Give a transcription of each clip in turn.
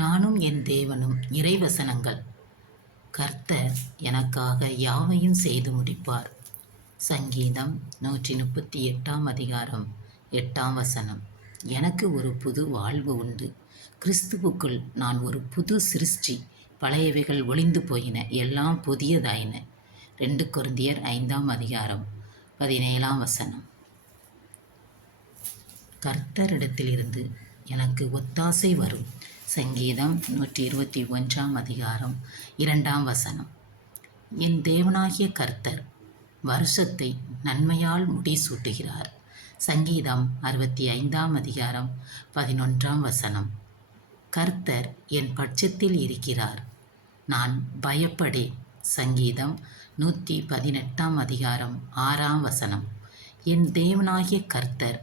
நானும் என் தேவனும். இறைவசனங்கள். கர்த்தர் எனக்காக யாவையும் செய்து முடிப்பார். சங்கீதம் 138 அதிகாரம் 8 எனக்கு ஒரு புது வாழ்வு உண்டு. கிறிஸ்துவுக்குள் நான் ஒரு புது சிருஷ்டி. பழையவைகள் ஒளிந்து போயின, எல்லாம் புதியதாயின. 2 கொரிந்தியர் 5 அதிகாரம் 17 கர்த்தரிடத்திலிருந்து எனக்கு ஒத்தாசை வரும். சங்கீதம் 121 அதிகாரம் 2 என் தேவனாகிய கர்த்தர் வருஷத்தை நன்மையால் முடிசூட்டுகிறார். சங்கீதம் 65 அதிகாரம் 11 கர்த்தர் என் பட்சத்தில் இருக்கிறார், நான் பயப்படேன். சங்கீதம் 118 அதிகாரம் 6 என் தேவனாகிய கர்த்தர்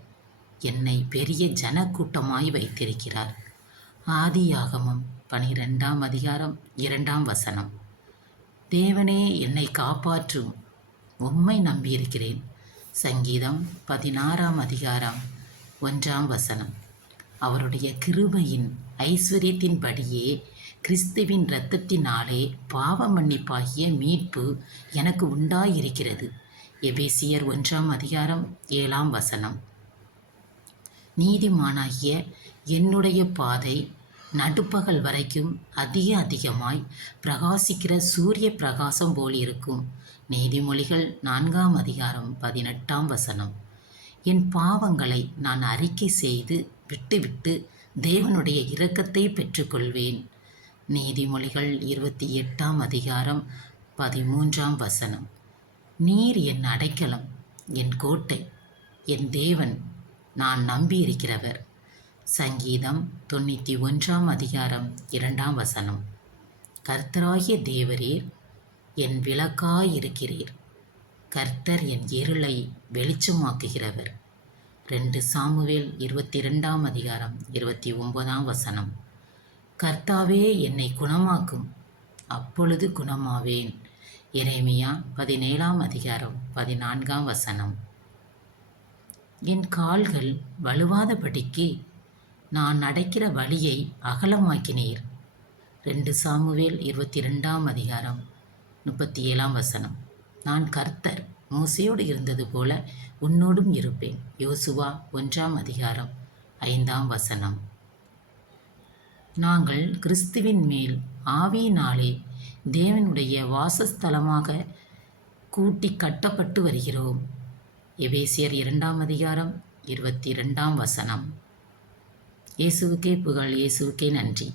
என்னை பெரிய ஜனக்கூட்டமாய் வைத்திருக்கிறார். ஆதியாகமம் 12 அதிகாரம் 2 தேவனே என்னை காப்பாற்றும், உம்மை நம்பியிருக்கிறேன். சங்கீதம் 16 அதிகாரம் 1 அவருடைய கிருபையின் ஐஸ்வர்யத்தின்படியே கிறிஸ்துவின் இரத்தத்தினாலே பாவ மன்னிப்பாகிய மீட்பு எனக்கு உண்டாயிருக்கிறது. எபேசியர் 1 அதிகாரம் 7 நீதிமானாகிய என்னுடைய பாதை நடுப்பகல் வரைக்கும் அதிகமாய் பிரகாசிக்கிற சூரிய பிரகாசம் போல் இருக்கும். நீதிமொழிகள் 4 அதிகாரம் 18 என் பாவங்களை நான் அறிக்கை செய்து விட்டுவிட்டு தேவனுடைய இரக்கத்தை பெற்றுக்கொள்வேன். நீதிமொழிகள் 28 அதிகாரம் 13 நீர் என் அடைக்கலம், என் கோட்டை, என் தேவன், நான் நம்பியிருக்கிறவர். சங்கீதம் 91 அதிகாரம் 2 கர்த்தராகிய தேவரீர் என் விளக்காயிருக்கிறீர். கர்த்தர் என் இருளை வெளிச்சமாக்குகிறவர். 2 சாமுவேல் 22 அதிகாரம் 29 கர்த்தாவே என்னை குணமாக்கும், அப்பொழுது குணமாவேன். எரேமியா 17 அதிகாரம் 14 என் கால்கள் வலுவாதபடிக்கு நான் நடக்கிற வழியை அகலமாக்கினீர். 2 சாமுவேல் 22 அதிகாரம் 37 நான் கர்த்தர் மோசேயோடு இருந்தது போல உன்னோடும் இருப்பேன். யோசுவா 1 அதிகாரம் 5 நாங்கள் கிறிஸ்துவின் மேல் ஆவியினாலே தேவனுடைய வாசஸ்தலமாக கூட்டி கட்டப்பட்டு வருகிறோம். எபேசியர் 2 அதிகாரம் 22 இயேசுவுக்கே புகழ், இயேசுவுக்கே நன்றி.